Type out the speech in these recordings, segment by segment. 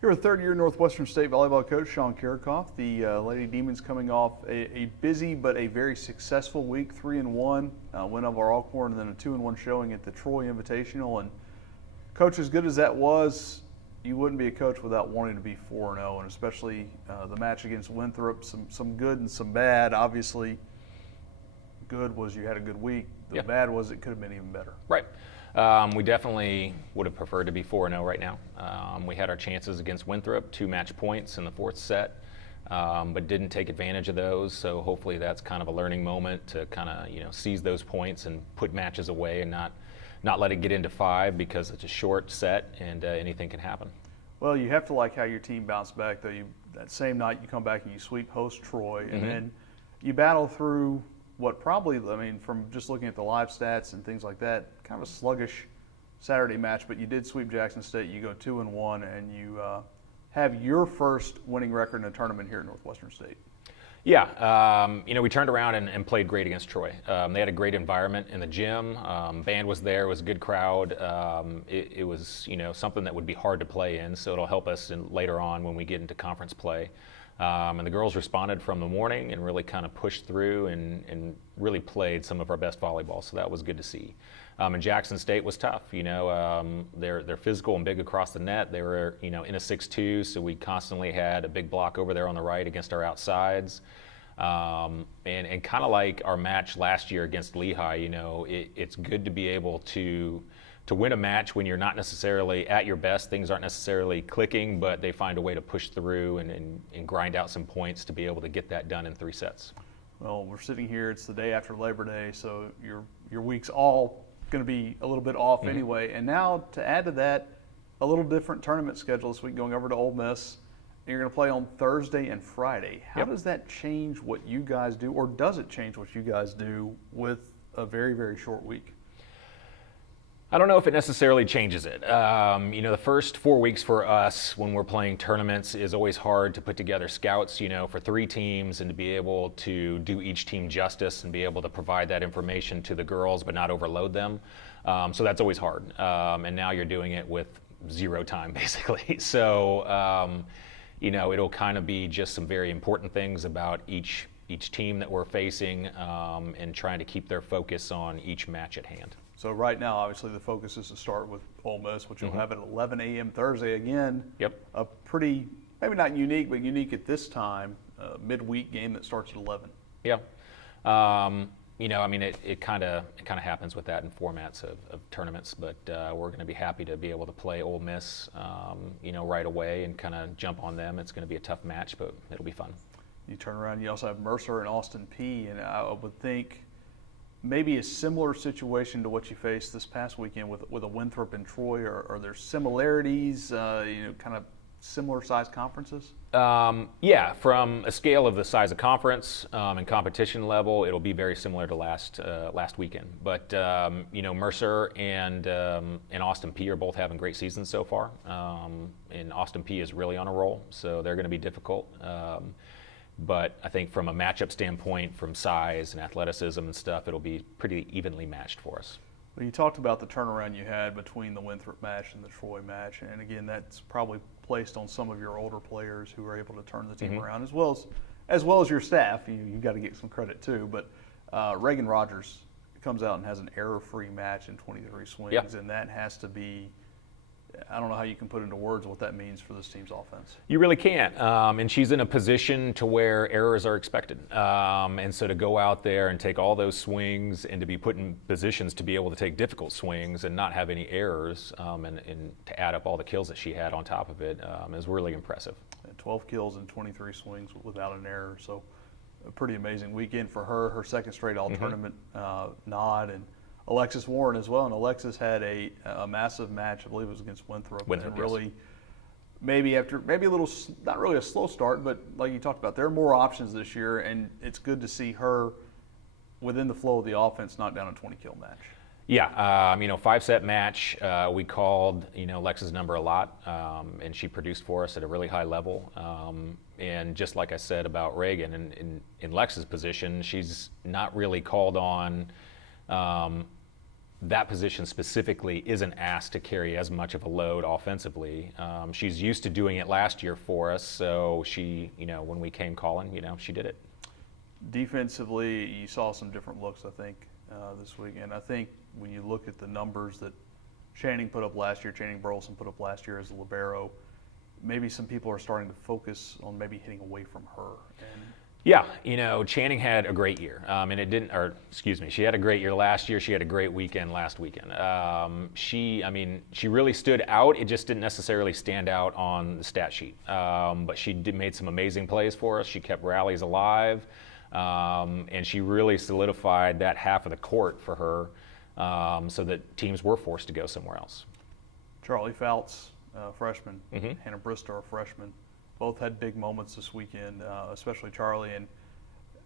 Here with third-year Northwestern State volleyball coach Sean Kiracofe. The Lady Demons coming off a busy but a very successful week, 3-1, win over Alcorn, and then a 2-1 showing at the Troy Invitational. And coach, as good as that was, you wouldn't be a coach without wanting to be 4-0, and especially the match against Winthrop, some good and some bad. Obviously, good was you had a good week. The bad was it could have been even better. Right. We definitely would have preferred to be 4-0 right now. We had our chances against Winthrop, 2 match points in the fourth set, but didn't take advantage of those. So hopefully that's kind of a learning moment to kind of seize those points and put matches away and not let it get into 5 because it's a short set and anything can happen. Well, you have to like how your team bounced back, though. That same night you come back and you sweep host Troy, and then you battle through what probably, from just looking at the live stats and things like that, kind of a sluggish Saturday match, but you did sweep Jackson State. You go 2-1, and you have your first winning record in a tournament here at Northwestern State. Yeah, we turned around and played great against Troy. They had a great environment in the gym. Band was there. It was a good crowd. It was, something that would be hard to play in, so it'll help us later on when we get into conference play. And the girls responded from the morning and really kind of pushed through and really played some of our best volleyball, so that was good to see. And Jackson State was tough. They're physical and big across the net. They were, in a 6-2, so we constantly had a big block over there on the right against our outsides. And kind of like our match last year against Lehigh, it's good to be able to win a match when you're not necessarily at your best. Things aren't necessarily clicking, but they find a way to push through and grind out some points to be able to get that done in 3 sets. Well, we're sitting here. It's the day after Labor Day, so your week's all going to be a little bit off anyway. And now to add to that, a little different tournament schedule this week, going over to Ole Miss. And you're going to play on Thursday and Friday. How does that change what you guys do, or does it change what you guys do with a very, very short week? I don't know if it necessarily changes it. The first 4 weeks for us when we're playing tournaments is always hard to put together scouts, for 3 teams and to be able to do each team justice and be able to provide that information to the girls but not overload them. So that's always hard. And now you're doing it with 0 time basically. So, it'll kind of be just some very important things about each team that we're facing and trying to keep their focus on each match at hand. So right now, obviously, the focus is to start with Ole Miss, which you'll have at 11 a.m. Thursday again. Yep. A pretty, maybe not unique, but unique at this time, midweek game that starts at 11. Yeah. It kind of happens with that in formats of tournaments, but we're going to be happy to be able to play Ole Miss, right away and kind of jump on them. It's going to be a tough match, but it'll be fun. You turn around, you also have Mercer and Austin Peay, and I would think maybe a similar situation to what you faced this past weekend with a Winthrop and Troy. Are there similarities, kind of similar size conferences? Yeah, from a scale of the size of conference and competition level, it'll be very similar to last weekend. But Mercer and Austin Peay are both having great seasons so far, and Austin Peay is really on a roll, so they're going to be difficult. But I think from a matchup standpoint, from size and athleticism and stuff, it'll be pretty evenly matched for us. Well, you talked about the turnaround you had between the Winthrop match and the Troy match, and again, that's probably placed on some of your older players who are able to turn the team around, as well as your staff. You've got to get some credit too. But Reagan Rogers comes out and has an error-free match in 23 swings, and that has to be. I don't know how you can put into words what that means for this team's offense. You really can't. And she's in a position to where errors are expected. And so to go out there and take all those swings and to be put in positions to be able to take difficult swings and not have any errors and to add up all the kills that she had on top of it is really impressive. 12 kills and 23 swings without an error. So a pretty amazing weekend for her. Her second straight all-tournament nod, and Alexis Warren as well, and Alexis had a massive match. I believe it was against Winthrop, and really, maybe a little, not really a slow start, but like you talked about, there are more options this year, and it's good to see her within the flow of the offense knock down a 20-kill match. Yeah, 5-set match. We called, Alexis' number a lot, and she produced for us at a really high level. And just like I said about Reagan, in Lex's position, she's not really called on that position specifically isn't asked to carry as much of a load offensively. She's used to doing it last year for us, so she, when we came calling, she did it. Defensively, you saw some different looks, I think, this week. And I think when you look at the numbers that Channing Burleson put up last year as a libero, maybe some people are starting to focus on maybe hitting away from her. And yeah, Channing had a great year, she had a great year last year. She had a great weekend last weekend. She really stood out. It just didn't necessarily stand out on the stat sheet. But she made some amazing plays for us. She kept rallies alive, and she really solidified that half of the court for her, so that teams were forced to go somewhere else. Charlie Fouts, freshman, Mm-hmm. Hannah Bristow, freshman. Both had big moments this weekend, especially Charlie, and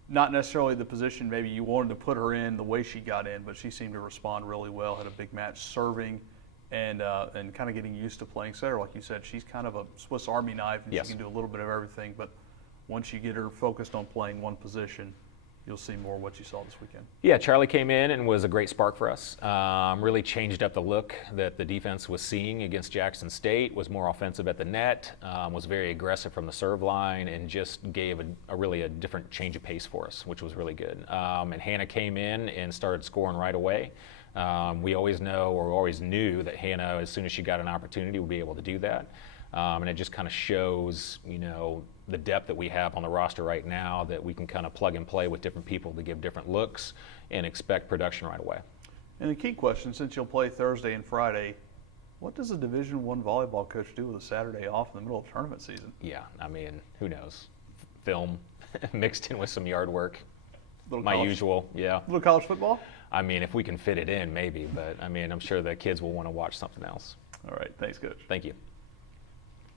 not necessarily the position maybe you wanted to put her in the way she got in, but she seemed to respond really well, had a big match serving and kind of getting used to playing center. Like you said, she's kind of a Swiss Army knife, and Yes. she can do a little bit of everything, but once you get her focused on playing one position, you'll see more of what you saw this weekend. Yeah, Charlie came in and was a great spark for us. Really changed up the look that the defense was seeing against Jackson State, was more offensive at the net, was very aggressive from the serve line, and just gave a really different change of pace for us, which was really good. And Hannah came in and started scoring right away. We always knew that Hannah, as soon as she got an opportunity, would be able to do that. And it just kind of shows, the depth that we have on the roster right now, that we can kind of plug and play with different people to give different looks and expect production right away. And the key question, since you'll play Thursday and Friday, what does a Division I volleyball coach do with a Saturday off in the middle of tournament season? Yeah, who knows? Film mixed in with some yard work. Usual, yeah. Little college football? If we can fit it in, maybe, but I'm sure the kids will want to watch something else. All right, thanks, Coach. Thank you.